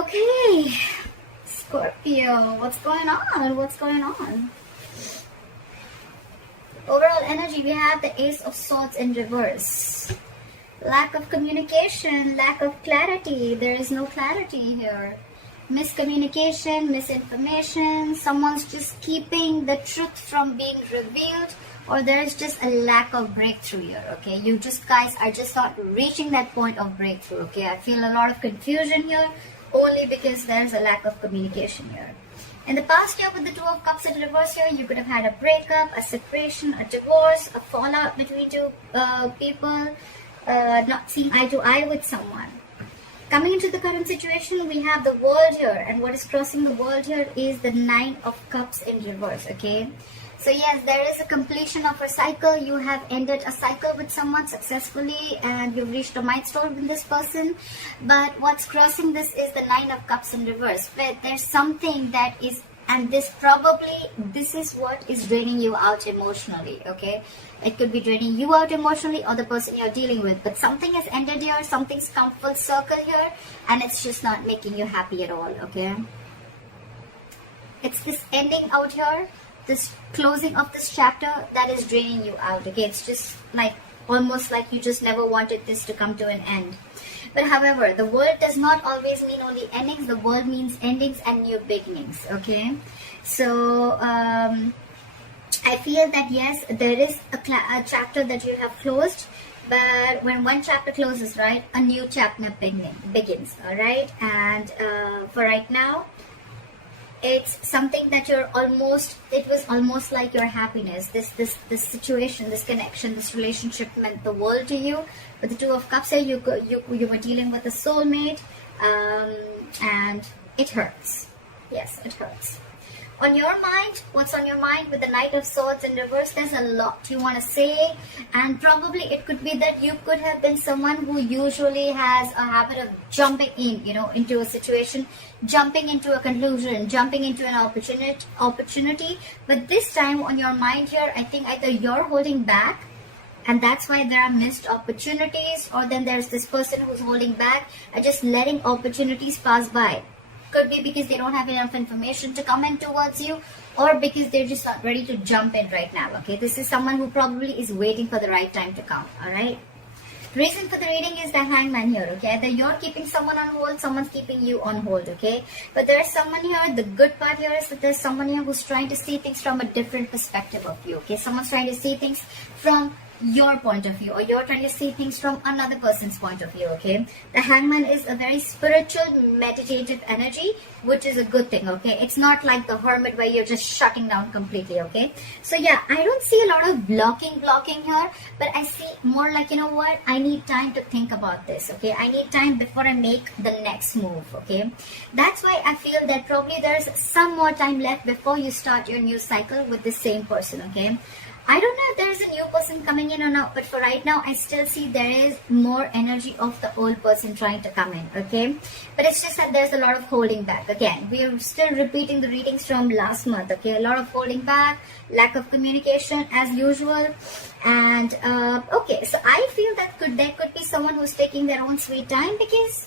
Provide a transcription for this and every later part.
Okay, Scorpio, what's going on? What's going on? Overall energy, we have the Ace of Swords in reverse. Lack of communication, lack of clarity. There is no clarity here. Miscommunication, misinformation. Someone's just keeping the truth from being revealed, or there's just a lack of breakthrough here. Okay, you just guys are just not reaching that point of breakthrough. Okay, I feel a lot of confusion here, only because there's a lack of communication here. In the past year, with the Two of Cups in reverse here, you could have had a breakup, a separation, a divorce, a fallout between two people, not seeing eye to eye with someone. Coming into the current situation, we have the World here, and what is crossing the World here is the Nine of Cups in reverse. Okay, so yes, there is a completion of a cycle. You have ended a cycle with someone successfully, and you've reached a milestone with this person. But what's crossing this is the Nine of Cups in reverse, where there's something that is, and this is what is draining you out emotionally. Okay, it could be draining you out emotionally, or the person you're dealing with. But something has ended here, something's come full circle here, and it's just not making you happy at all. Okay, it's this ending out here, this closing of this chapter, that is draining you out. Okay, it's just like almost like you just never wanted this to come to an end. But however, the world does not always mean only endings. The world means endings and new beginnings. Okay, so I feel that yes, there is a chapter that you have closed, but when one chapter closes, right, a new chapter begins. All right, and for right now, it's something that it was almost like your happiness. This situation, this connection, this relationship meant the world to you. With the Two of Cups here, you were dealing with a soulmate, and it hurts. Yes, it hurts. On your mind, what's on your mind with the Knight of Swords in reverse? There's a lot you want to say, and probably it could be that you could have been someone who usually has a habit of jumping in, into a situation, jumping into a conclusion, jumping into an opportunity. But this time on your mind here, I think either you're holding back, and that's why there are missed opportunities, or then there's this person who's holding back and just letting opportunities pass by. Could be because they don't have enough information to come in towards you, or because they're just not ready to jump in right now. Okay, this is someone who probably is waiting for the right time to come. All right, reason for the reading is the Hangman here. Okay, either you're keeping someone on hold, someone's keeping you on hold. Okay, but there's someone here. The good part here is that there's someone here who's trying to see things from a different perspective of you. Okay, someone's trying to see things from your point of view, or you're trying to see things from another person's point of view. Okay, the Hangman is a very spiritual, meditative energy, which is a good thing. Okay, it's not like the Hermit where you're just shutting down completely. Okay, so yeah, I don't see a lot of blocking here, but I see more like, I need time to think about this. Okay, I need time before I make the next move. Okay, that's why I feel that probably there's some more time left before you start your new cycle with the same person. Okay, I don't know if there is a new person coming in or not, but for right now, I still see there is more energy of the old person trying to come in. Okay, but it's just that there's a lot of holding back. Again, we are still repeating the readings from last month. Okay, a lot of holding back, lack of communication as usual, and okay, so I feel that there could be someone who's taking their own sweet time, because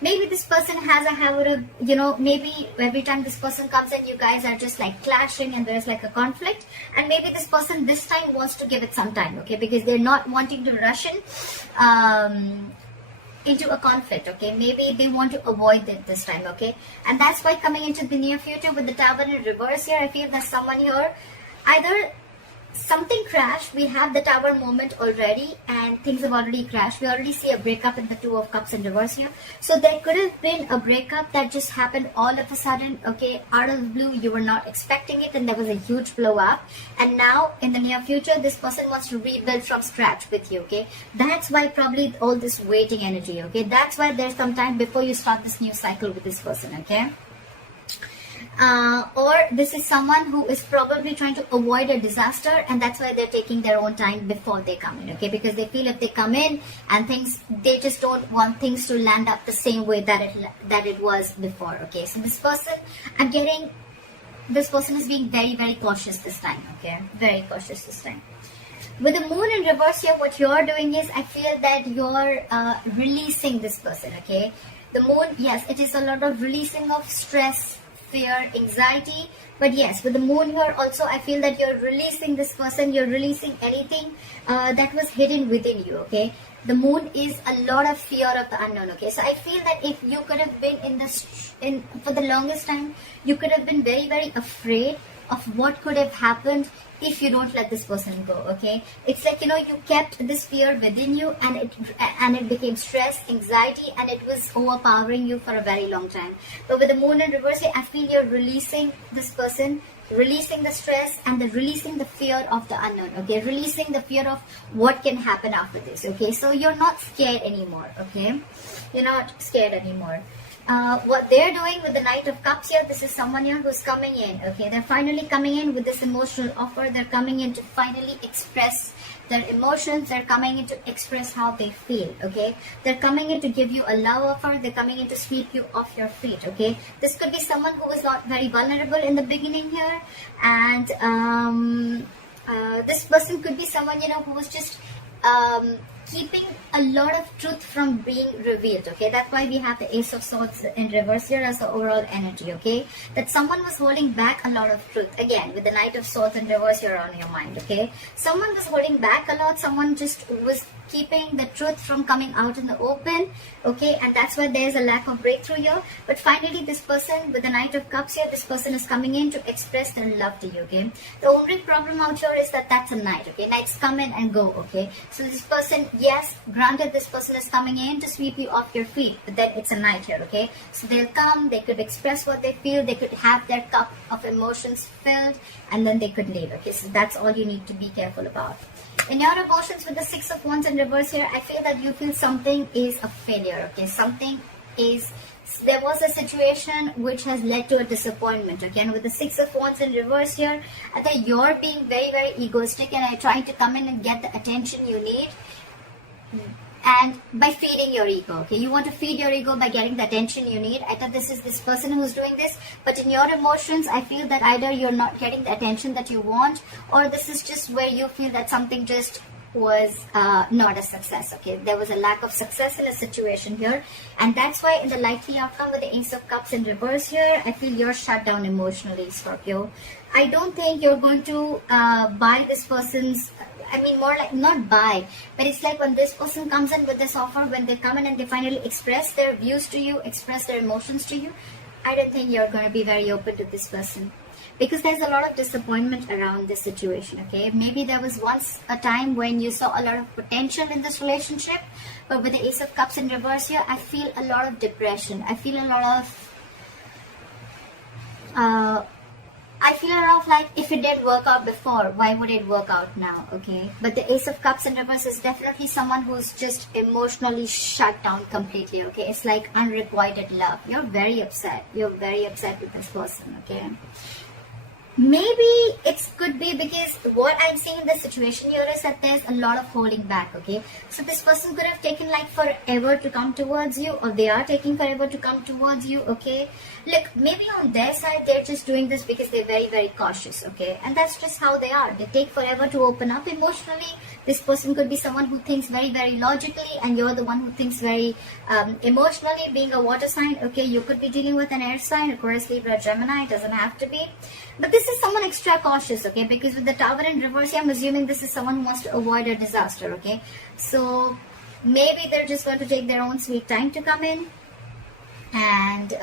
maybe this person has a habit of, maybe every time this person comes in, you guys are just like clashing and there's like a conflict. And maybe this person this time wants to give it some time, okay, because they're not wanting to rush in into a conflict. Okay, maybe they want to avoid it this time. Okay, and that's why coming into the near future with the Tower in reverse here, I feel that someone here, either something crashed, we have the Tower moment already, and things have already crashed. We already see a breakup in the Two of Cups in reverse here. So there could have been a breakup that just happened all of a sudden, okay, out of the blue. You were not expecting it, and there was a huge blow up. And now in the near future, this person wants to rebuild from scratch with you. Okay, that's why probably all this waiting energy. Okay, that's why there's some time before you start this new cycle with this person. Okay, or this is someone who is probably trying to avoid a disaster, and that's why they're taking their own time before they come in. Okay, because they feel if they come in and they just don't want things to land up the same way that it was before. Okay, so this person, I'm getting, this person is being very, very cautious this time. Okay, very cautious this time. With the moon in reverse here, what you're doing is, I feel that you're releasing this person. Okay, The moon, yes, it is a lot of releasing of stress, fear, anxiety. But yes, with the moon here also, I feel that you're releasing this person, you're releasing anything that was hidden within you, okay? The moon is a lot of fear of the unknown, okay? So I feel that if you could have been for the longest time, you could have been very, very afraid of what could have happened if you don't let this person go, okay? It's like, you kept this fear within you, and it became stress, anxiety, and it was overpowering you for a very long time. But with the moon in reverse here, I feel you're releasing this person, releasing the stress, and releasing the fear of the unknown, okay? Releasing the fear of what can happen after this, okay? So you're not scared anymore, okay? You're not scared anymore. What they're doing with the Knight of Cups here, this is someone here who's coming in, okay? They're finally coming in with this emotional offer. They're coming in to finally express their emotions. They're coming in to express how they feel, okay? They're coming in to give you a love offer. They're coming in to sweep you off your feet, okay? This could be someone who was not very vulnerable in the beginning here, and this person could be someone, who was just keeping a lot of truth from being revealed, okay? That's why we have the Ace of Swords in reverse here as the overall energy, okay? That someone was holding back a lot of truth. Again, with the Knight of Swords in reverse here on your mind, okay? Someone was holding back a lot. Someone just was keeping the truth from coming out in the open, okay? And that's why there's a lack of breakthrough here. But finally, this person with the Knight of Cups here, this person is coming in to express their love to you, okay? The only problem out here is that that's a knight, okay? Knights come in and go, okay? So this person, yes, granted, this person is coming in to sweep you off your feet, but then it's a knight here, okay? So they'll come, they could express what they feel, they could have their cup of emotions filled, and then they could leave, okay? So that's all you need to be careful about. In your emotions with the Six of Wands in reverse here, I feel that you feel something is a failure, okay? There was a situation which has led to a disappointment, okay? And with the Six of Wands in reverse here, I think you're being very, very egoistic and are trying to come in and get the attention you need, and by feeding your ego, okay? You want to feed your ego by getting the attention you need. I thought this is this person who's doing this, but in your emotions, I feel that either you're not getting the attention that you want, or this is just where you feel that something just was not a success, okay? There was a lack of success in a situation here, and that's why in the likely outcome with the Ace of Cups in reverse here, I feel you're shut down emotionally, Scorpio. I don't think you're going to buy this person's, more like not buy, but it's like when this person comes in with this offer, when they come in and they finally express their views to you, express their emotions to you, I don't think you're going to be very open to this person, because there's a lot of disappointment around this situation, okay? Maybe there was once a time when you saw a lot of potential in this relationship, but with the Ace of Cups in reverse here, I feel a lot of depression. I feel a lot of like, if it did work out before, why would it work out now, okay? But the Ace of Cups in reverse is definitely someone who's just emotionally shut down completely, okay? It's like unrequited love. You're very upset. You're very upset with this person, okay? Maybe it could be because what I'm seeing in this situation here is that there's a lot of holding back, okay? So this person could have taken like forever to come towards you, or they are taking forever to come towards you, okay? Look, maybe on their side, they're just doing this because they're very, very cautious, okay? And that's just how they are. They take forever to open up emotionally. This person could be someone who thinks very, very logically, and you're the one who thinks very emotionally, being a water sign, okay? You could be dealing with an air sign, Aquarius, Libra, Gemini. It doesn't have to be. But this is someone extra cautious, okay? Because with the Tower in reverse, I'm assuming this is someone who wants to avoid a disaster, okay? So maybe they're just going to take their own sweet time to come in. And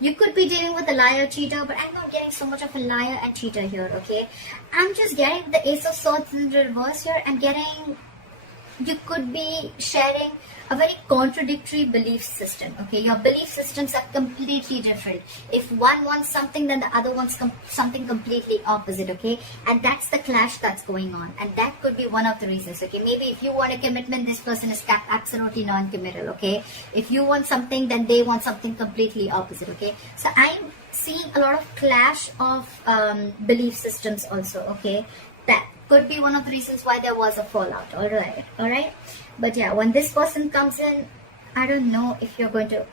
you could be dealing with a liar, cheater, but I'm not getting so much of a liar and cheater here, okay? I'm just getting the Ace of Swords in reverse here. I'm getting, you could be sharing a very contradictory belief system, okay? Your belief systems are completely different. If one wants something, then the other wants something completely opposite, okay? And that's the clash that's going on, and that could be one of the reasons, okay? Maybe if you want a commitment, this person is absolutely non-committal, okay? If you want something, then they want something completely opposite, okay? So I'm seeing a lot of clash of belief systems also, okay? That could be one of the reasons why there was a fallout, all right? But yeah, when this person comes in, I don't know if you're going to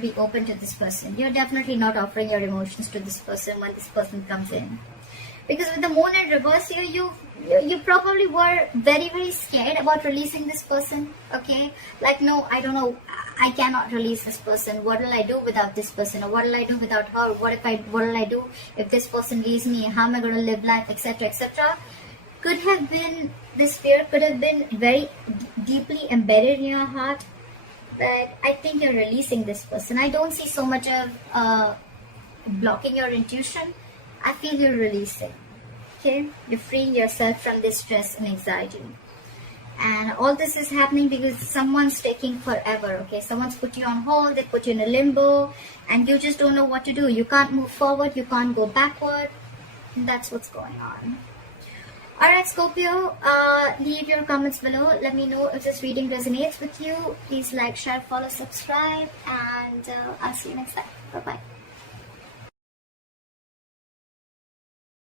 be open to this person. You're definitely not offering your emotions to this person when this person comes in, Because with the moon in reverse here, you probably were very scared about releasing this person. Okay, like, no, I don't know, I cannot release this person. What will I do without this person? Or what will I do without her? What will I do if this person leaves me? How am I going to live life, etc., etc.? Could have been, this fear could have been very deeply embedded in your heart. But I think you're releasing this person. I don't see so much of blocking your intuition. I feel you're releasing. Okay, you're freeing yourself from this stress and anxiety. And all this is happening because someone's taking forever. Okay, someone's put you on hold, they put you in a limbo, and you just don't know what to do. You can't move forward, you can't go backward. And that's what's going on. Alright, Scorpio, leave your comments below. Let me know if this reading resonates with you. Please like, share, follow, subscribe, and I'll see you next time. Bye-bye.